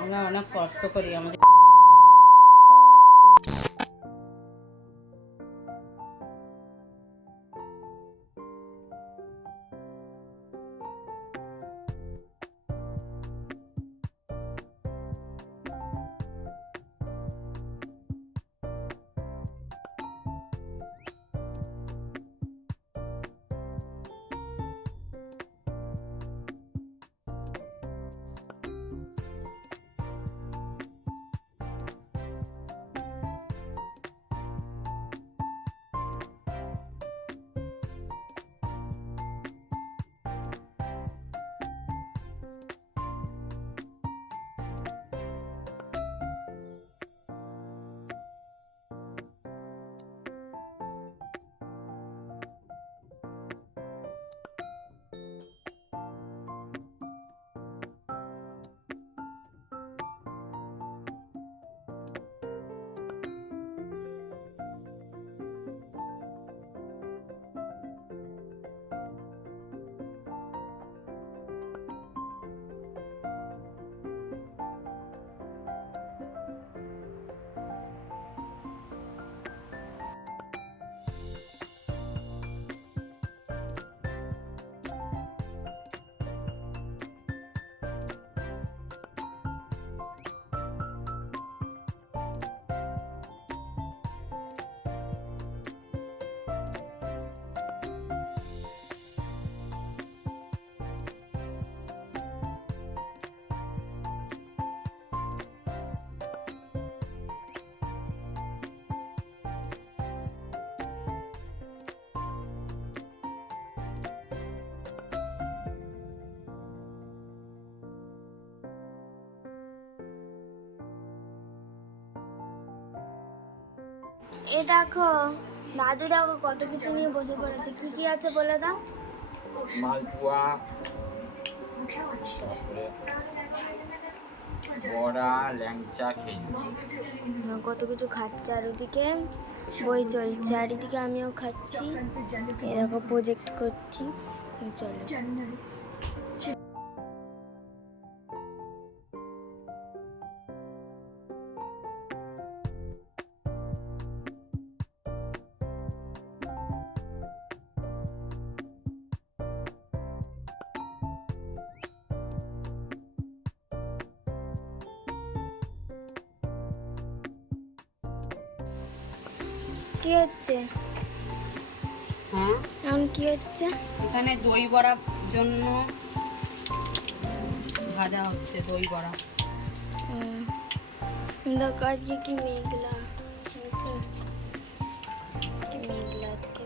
আমরা অনেক কষ্ট করি আমাদের এ দেখো দাদু দেখো কত কিছু নিয়ে বসে পড়েছে। কি কি আছে বলে দাও? মালপোয়া বড়া ল্যাংচা খেজুর কত কিছু খাচ্ছে। আর ওদিকে বই চলছে। আর এদিকে আমিও খাচ্ছি। এরকম প্রজেক্ট করছি। চলো। কি হচ্ছে? হ্যাঁ? এখন কি হচ্ছে? এখানে দই বড়ার জন্য ভাজা হচ্ছে দই বড়া। দেখো আজকে কি মেঘলা। মেঘলা আজকে।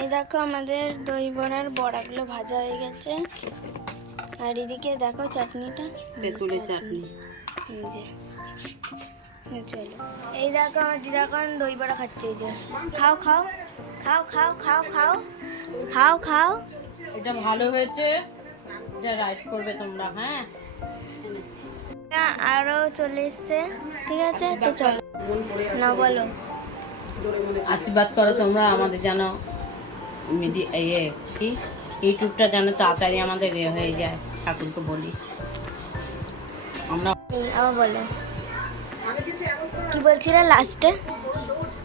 এই দেখো আমাদের দই বড়ার বড়াগুলো ভাজা হয়ে গেছে। আর এদিকে দেখো চাটনিটা। তেঁতুলের চাটনি। যে। এই চলো। এই দেখো আমার দিদা এখন দই বড়া খাচ্ছে এই যে। খাও খাও খাও খাও খাও খাও খাও খাও। এটা ভালো হয়েছে। এটা রাইস করবে তোমরা হ্যাঁ? আরও চলে এসছে ঠিক আছে? তো চলো। না বলো। আশীর্বাদ করো তোমরা আমাদের যেন মিডিয়া ইয়ে কি? ইউটিউবটা যেন তাড়াতাড়ি আমাদের ইয়ে হয়ে যায় ঠাকুরকে বলি। আমরা আবার বলে। কি বলছিলে লাস্টে?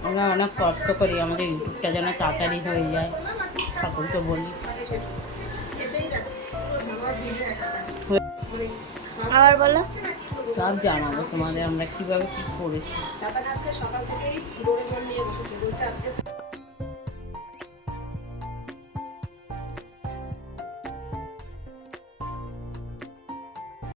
আমরা অনেক কষ্ট করি আমাদের ইউটিউবটা যেন তাড়াতাড়ি হয়ে যায় সকলকে বলি। আবার বলো। সব জানাব তোমাদের আমরা কীভাবে কি করেছি। দাদা আজকে সকাল থেকেই নিয়ে বসেছি বলছে আজকে